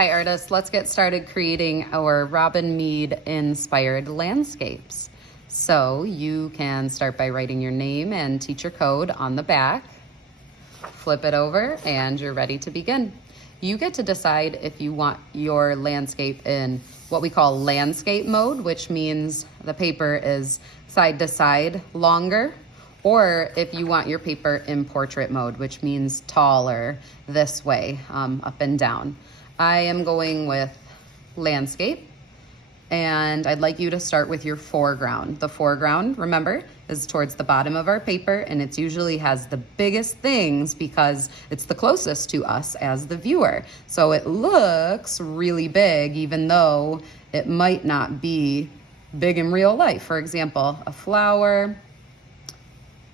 Hi artists, let's get started creating our Robin Mead inspired landscapes. So you can start by writing your name and teacher code on the back, flip it over, and you're ready to begin. You get to decide if you want your landscape in what we call landscape mode, which means the paper is side to side longer, or if you want your paper in portrait mode, which means taller this way, up and down. I am going with landscape, and I'd like you to start with your foreground. The foreground, remember, is towards the bottom of our paper, and it usually has the biggest things because it's the closest to us as the viewer. So it looks really big, even though it might not be big in real life. For example, a flower,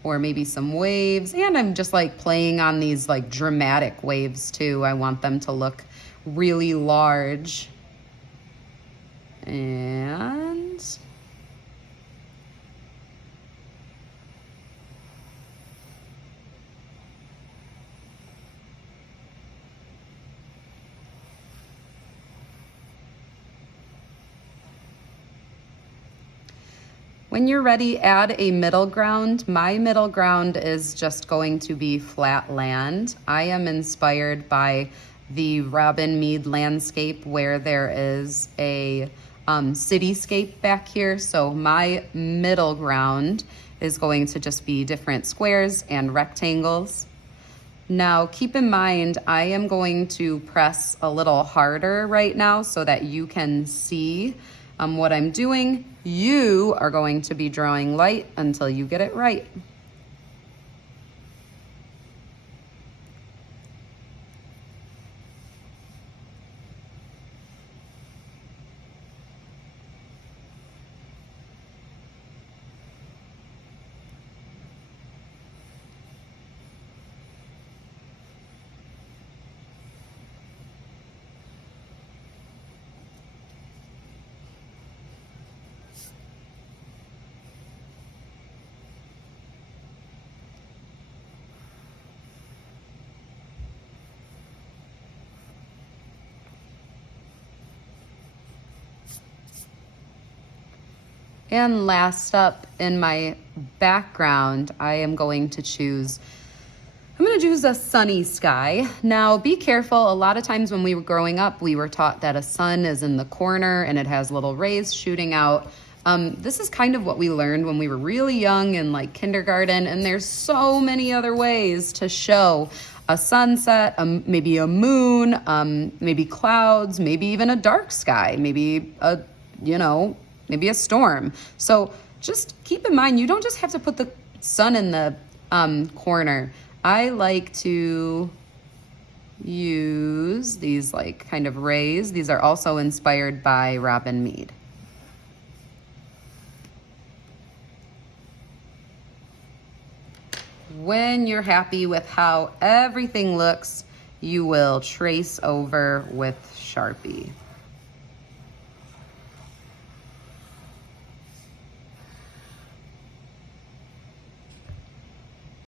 or maybe some waves. And I'm just like playing on these like dramatic waves too. I want them to look really large. And when you're ready, add a middle ground. My middle ground is just going to be flat land. I am inspired by the Robin Mead landscape where there is a cityscape back here. So my middle ground is going to just be different squares and rectangles. Now keep in mind, I am going to press a little harder right now so that you can see what I'm doing. You are going to be drawing light until you get it right. And last up in my background, I'm going to choose a sunny sky. Now be careful, a lot of times when we were growing up, we were taught that a sun is in the corner and it has little rays shooting out. This is kind of what we learned when we were really young in like kindergarten, and there's so many other ways to show a sunset, maybe a moon, maybe clouds, maybe even a dark sky, maybe maybe a storm. So just keep in mind, you don't just have to put the sun in the corner. I like to use these like kind of rays. These are also inspired by Robin Mead. When you're happy with how everything looks, you will trace over with Sharpie.